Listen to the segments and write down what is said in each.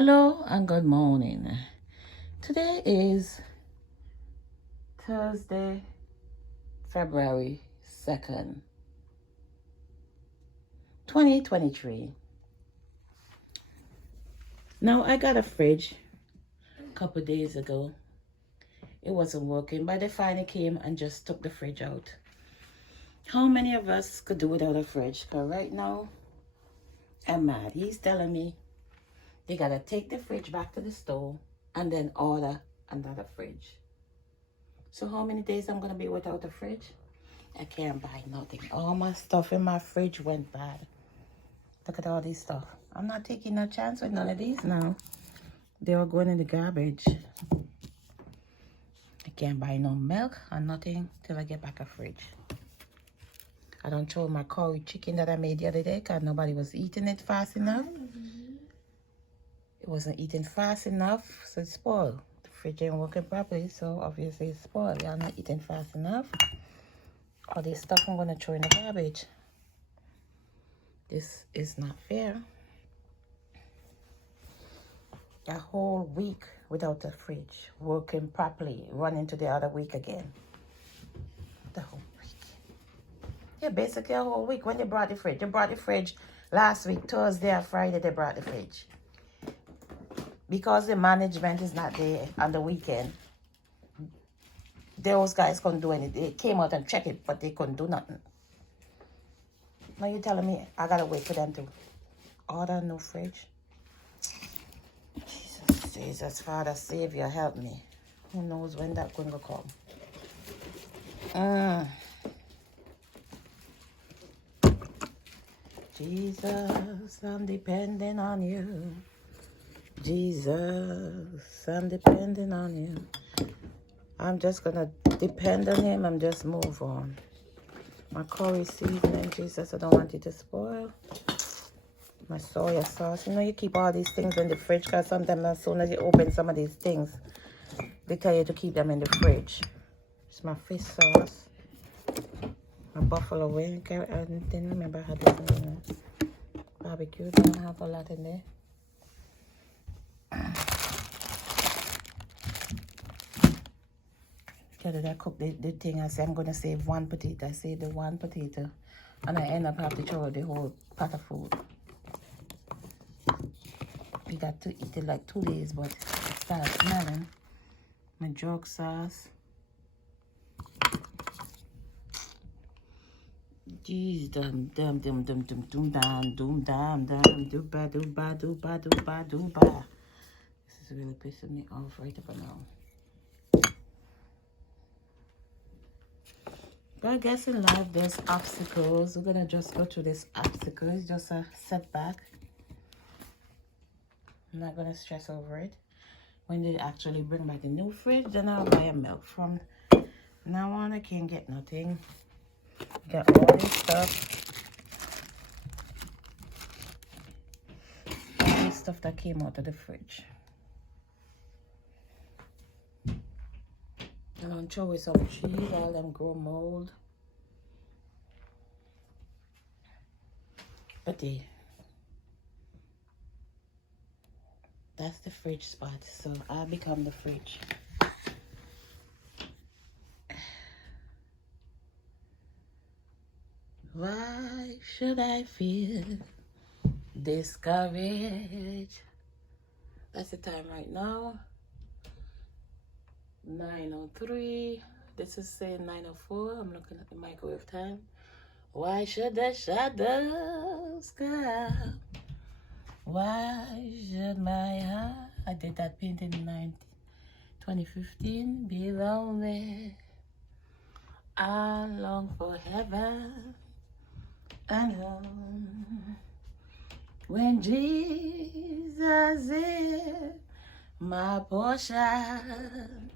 Hello and good morning. Today is Thursday, February 2nd, 2023. Now, I got a fridge a couple days ago. It wasn't working, but they finally came and just took the fridge out. How many of us could do without a fridge? Because right now, I'm mad. He's telling me they got to take the fridge back to the store and then order another fridge. So how many days I'm going to be without a fridge? I can't buy nothing. All my stuff in my fridge went bad. Look at all this stuff. I'm not taking no chance with none of these now. They are going in the garbage. I can't buy no milk or nothing till I get back a fridge. I don't throw my curry chicken that I made the other day because nobody was eating it fast enough. It wasn't eating fast enough, so it's spoiled. The fridge ain't working properly, so obviously it's spoiled. Y'all not eating fast enough. All this stuff I'm going to throw in the garbage. This is not fair. A whole week without a fridge working properly, running to the other week again. The whole week. Yeah, basically a whole week when they brought the fridge. They brought the fridge last week, Thursday or Friday, they brought the fridge. Because the management is not there on the weekend, those guys couldn't do anything. They came out and checked it, but they couldn't do nothing. Now you're telling me I gotta wait for them to order a new fridge? Jesus, Father, Savior, help me. Who knows when that's going to come? Jesus, I'm depending on you. Jesus, I'm depending on you. I'm just going to depend on him and just move on. My curry seasoning, Jesus, I don't want it to spoil. My soya sauce. You know, you keep all these things in the fridge because sometimes as soon as you open some of these things, they tell you to keep them in the fridge. It's my fish sauce. My buffalo wing. I didn't remember how this in barbecue. Don't have a lot in there. Did I cook the thing? I say I'm going to save one potato. I save the one potato. And I end up having to throw out the whole pot of food. We got to eat it like 2 days, but it started smelling. My jerk sauce. Jeez, dum dum dum dum dum dum dum dum dum dum dooba dooba dooba dooba dooba. This is really pissing me off right about now. But I guess in life there's obstacles. We're gonna just go through this obstacle. It's just a setback. I'm not gonna stress over it. When they actually bring back the new fridge, then I'll buy a milk. From now on, I can't get nothing. Got all this stuff. All this stuff that came out of the fridge. And I'm sure with some cheese, all them grow mold. But that's the fridge spot, so I become the fridge. Why should I feel discouraged? That's the time right now. 9:03. This is saying 9:04. I'm looking at the microwave time. Why should the shadows come? Why should my heart, I did that painting in 2015, be lonely? I long for heaven and home. When Jesus is my portion,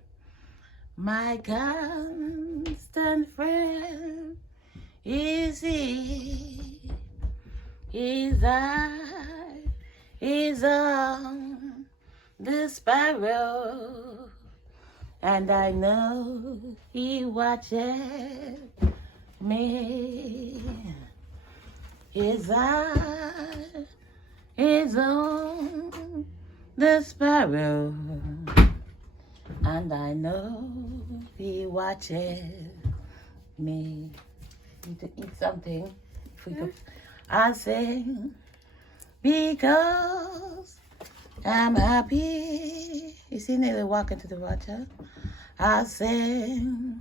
my constant friend is he. His eye is on the sparrow, and I know he watches me. His eye is on the sparrow, and I know he watches me. Need to eat something. If we could, I sing because I'm happy. You see, Nelly walking to the water. I sing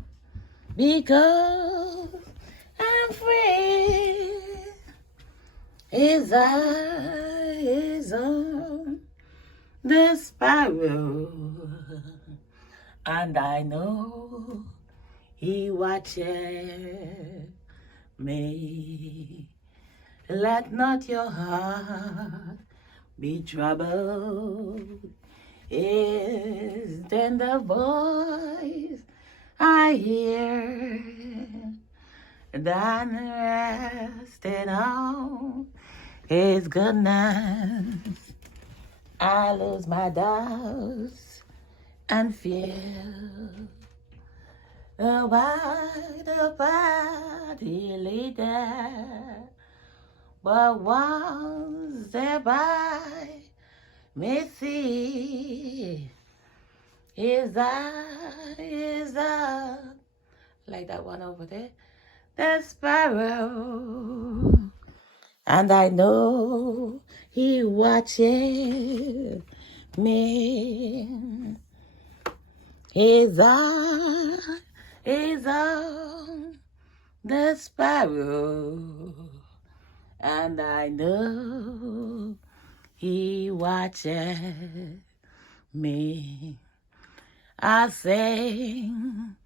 because I'm free. His eye is on the sparrow, and I know he watches me. Let not your heart be troubled. Is then the voice I hear, than resting on his goodness. I lose my doubts and fear. The path he lead there, but once thereby may see his eyes up, like that one over there, the sparrow, and I know he watches me. His eye is on the sparrow, and I know he watches me. I sing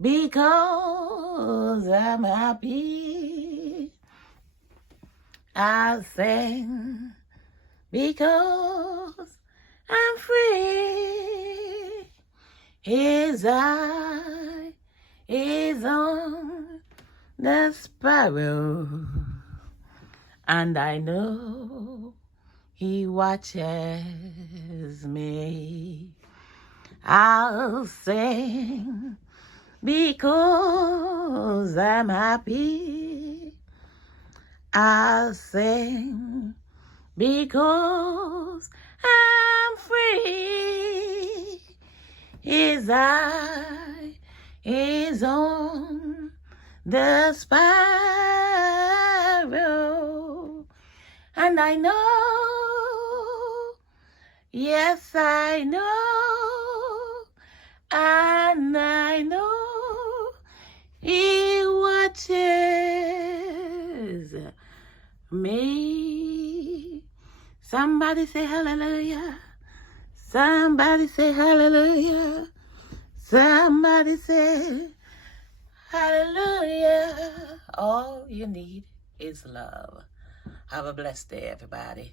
because I'm happy. I sing because I'm free. His eye is on the sparrow, and I know he watches me. I'll sing because I'm happy. I'll sing because I'm free. His eye is on the sparrow, and I know, yes I know, and I know he watches me. Somebody say hallelujah. Somebody say hallelujah. Somebody say hallelujah. All you need is love. Have a blessed day, everybody.